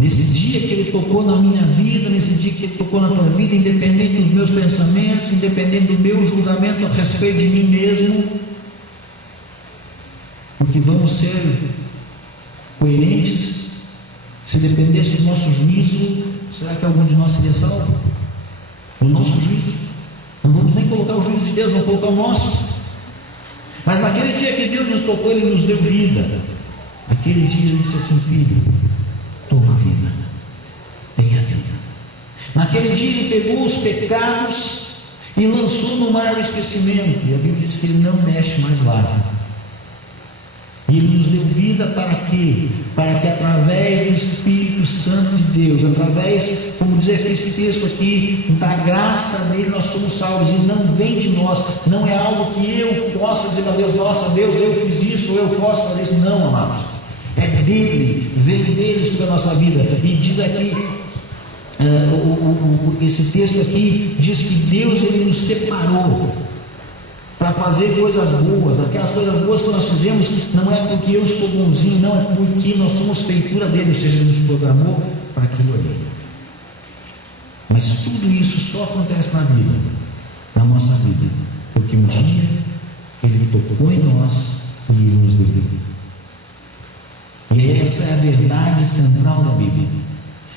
Nesse dia que Ele tocou na minha vida, nesse dia que Ele tocou na tua vida, independente dos meus pensamentos, independente do meu julgamento a respeito de mim mesmo, porque vamos ser coerentes. Se dependesse do nosso juízo, será que algum de nós seria salvo? Do nosso juízo? Não vamos nem colocar o juízo de Deus, vamos colocar o nosso. Mas naquele dia que Deus nos tocou, Ele nos deu vida. Aquele dia Ele disse assim: filho, toma vida, tenha vida. Naquele dia Ele pegou os pecados e lançou no mar do esquecimento. E a Bíblia diz que Ele não mexe mais lá. E Ele nos deu vida para quê? Para que através do Espírito Santo de Deus, através, como diz aqui esse texto aqui, da graça dele nós somos salvos. E não vem de nós, não é algo que eu possa dizer para Deus: nossa Deus, eu fiz isso, ou eu posso fazer isso. Não, amados, é dele, vem dele sobre a nossa vida. E diz aqui, esse texto aqui diz que Deus, Ele nos separou para fazer coisas boas. Aquelas coisas boas que nós fizemos não é porque eu sou bonzinho, não, é porque nós somos feitura dele, ou seja, Ele nos programou para aquilo ali. Mas tudo isso só acontece na vida, na nossa vida, porque um dia Ele tocou em nós e Ele nos deu vida. E essa é a verdade central da Bíblia.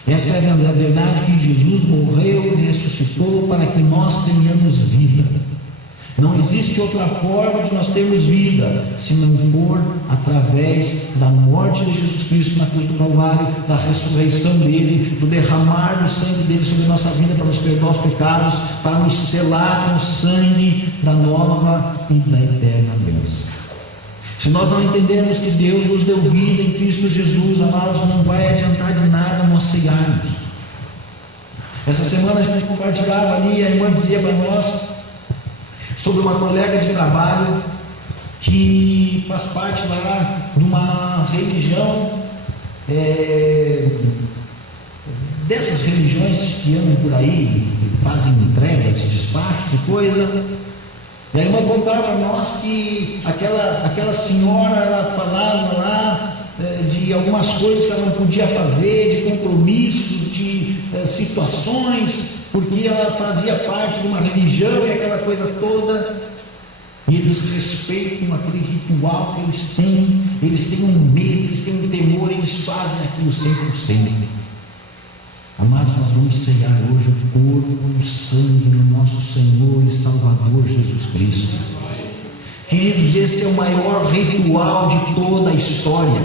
Essa é a verdade, que Jesus morreu e ressuscitou para que nós tenhamos vida. Não existe outra forma de nós termos vida, se não for através da morte de Jesus Cristo na cruz do Calvário, da ressurreição dele, do derramar do sangue dele sobre a nossa vida para nos perdoar os pecados, para nos selar com o sangue da nova e da eterna aliança. Se nós não entendermos que Deus nos deu vida em Cristo Jesus, amados, não vai adiantar de nada nós cegarmos. Essa semana a gente compartilhava ali, a irmã dizia para nós sobre uma colega de trabalho que faz parte lá de uma religião, dessas religiões que andam por aí, que fazem entregas, despachos e coisa. E a irmã contava para nós que aquela senhora, ela falava lá de algumas coisas que ela não podia fazer, de compromissos, de situações, porque ela fazia parte de uma religião e aquela coisa toda. E eles respeitam aquele ritual que eles têm um medo, eles têm um temor, eles fazem aquilo 100%. Amados, nós vamos sellar hoje o corpo e o sangue do nosso Senhor e Salvador Jesus Cristo. Queridos, esse é o maior ritual de toda a história.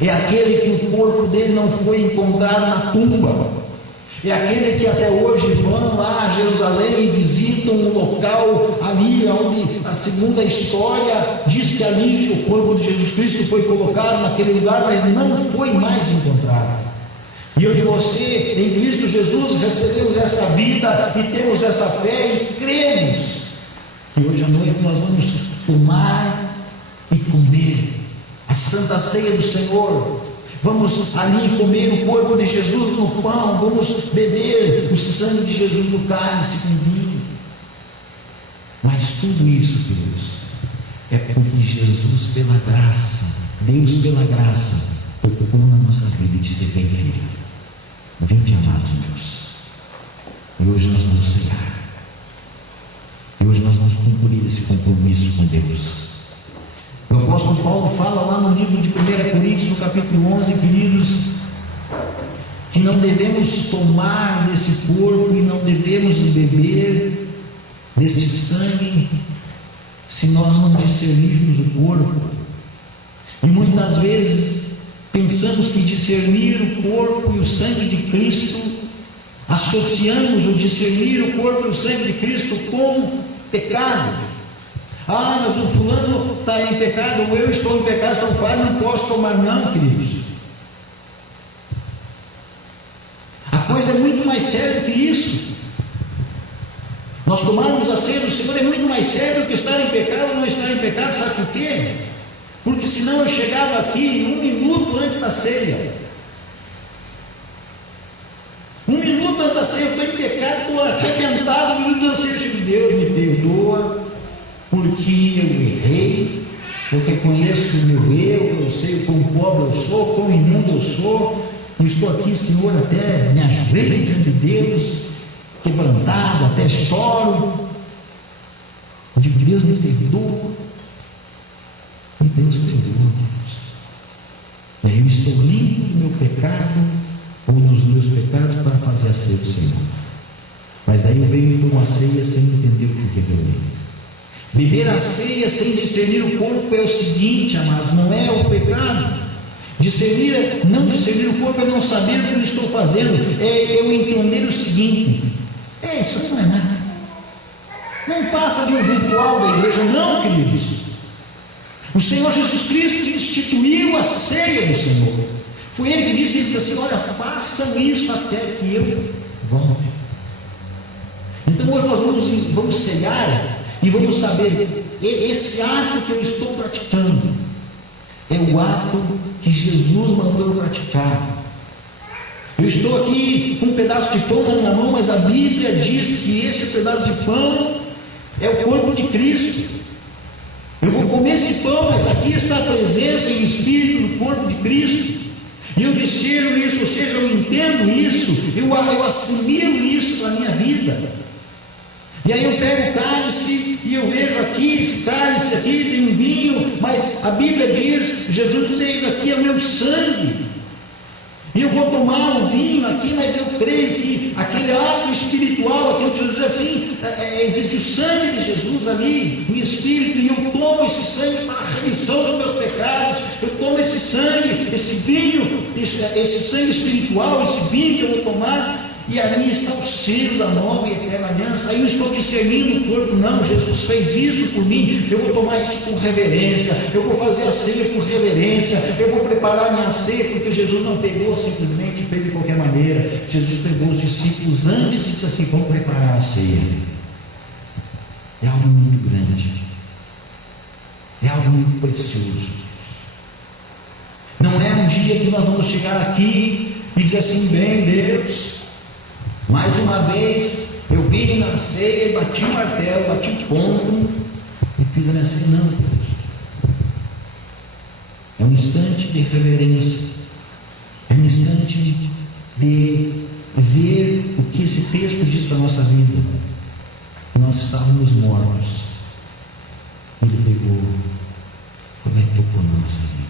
É aquele que o corpo dele não foi encontrado na tumba. É aquele que até hoje vão lá a Jerusalém e visitam um local ali onde a segunda história diz que ali o corpo de Jesus Cristo foi colocado naquele lugar, mas não foi mais encontrado. E eu e você, em Cristo Jesus, recebemos essa vida e temos essa fé e cremos que hoje à noite nós vamos tomar e comer a Santa Ceia do Senhor. Vamos ali comer o corpo de Jesus no pão, vamos beber o sangue de Jesus no cálice com vinho. Mas tudo isso, queridos, é porque Jesus, pela graça, Deus pela graça, tocou na nossa vida e disse: vem, filho, vinde, amados meus. E hoje nós vamos cear. E hoje nós vamos cumprir esse compromisso com Deus. O apóstolo Paulo fala lá no livro de 1 Coríntios, no capítulo 11, queridos, que não devemos tomar desse corpo e não devemos beber deste sangue se nós não discernirmos o corpo. E muitas vezes pensamos que discernir o corpo e o sangue de Cristo, associamos o discernir o corpo e o sangue de Cristo com pecado. Ah, mas o fulano está em pecado, ou eu estou em pecado, então pai, não posso tomar. Não, queridos. A coisa é muito mais séria que isso. Nós tomarmos a ceia do Senhor é muito mais sério que estar em pecado ou não estar em pecado. Sabe por quê? Porque senão eu chegava aqui 1 minuto antes da ceia. 1 minuto antes da ceia, eu estou em pecado, estou arrebentado, 1 minuto antes da ceia, eu digo: Deus me perdoa, porque eu errei, eu reconheço o meu erro, eu sei o quão pobre eu sou, quão imundo eu sou, Eu estou aqui, Senhor, até me ajoelho diante de Deus, quebrantado, até choro. Eu digo, Deus me perdoa. E Deus perdoa. Eu estou limpo do meu pecado, ou dos meus pecados, para fazer a ceia do Senhor. Mas daí eu venho e tomo a ceia sem entender o que é violência. Beber a ceia sem discernir o corpo é o seguinte, amados, não é o pecado. Não discernir o corpo é não saber o que eu estou fazendo, é eu entender o seguinte: isso não é nada, não passa de um ritual da igreja, não, queridos. O Senhor Jesus Cristo instituiu a ceia do Senhor. Foi Ele que disse assim: olha, façam isso até que eu volte. Então hoje nós vamos ceiar e vamos saber, esse ato que eu estou praticando é o ato que Jesus mandou eu praticar. Eu estou aqui com um pedaço de pão na minha mão, mas a Bíblia diz que esse pedaço de pão é o corpo de Cristo. Eu vou comer esse pão, mas aqui está a presença e o Espírito do corpo de Cristo. E eu discerno isso, ou seja, eu entendo isso, eu assimilo isso para a minha vida. E aí eu pego o cálice e eu vejo aqui, esse cálice aqui tem um vinho, mas a Bíblia diz, Jesus diz, isso aqui é o meu sangue. E eu vou tomar o vinho aqui, mas eu creio que aquele ato espiritual, aquilo que Jesus diz assim, existe o sangue de Jesus ali, em espírito, e eu tomo esse sangue para a remissão dos meus pecados, eu tomo esse sangue, esse vinho, esse sangue espiritual, esse vinho que eu vou tomar, e ali está o selo da nova e eterna aliança. Aí eu estou discernindo o corpo, não, Jesus fez isso por mim, eu vou tomar isso com reverência, eu vou fazer a ceia por reverência, eu vou preparar a minha ceia, porque Jesus não pegou simplesmente e fez de qualquer maneira. Jesus pegou os discípulos antes e disse assim: vamos preparar a ceia. É algo muito grande, é algo muito precioso. Não é um dia que nós vamos chegar aqui e dizer assim: bem, Deus, mais uma vez eu vim na ceia, bati o martelo, bati o ponto e fiz a minha ceia. Não, Deus. É um instante de reverência, é um instante de ver o que esse texto diz para a nossa vida. Nós estávamos mortos, Ele pegou, conectou por nossas vidas.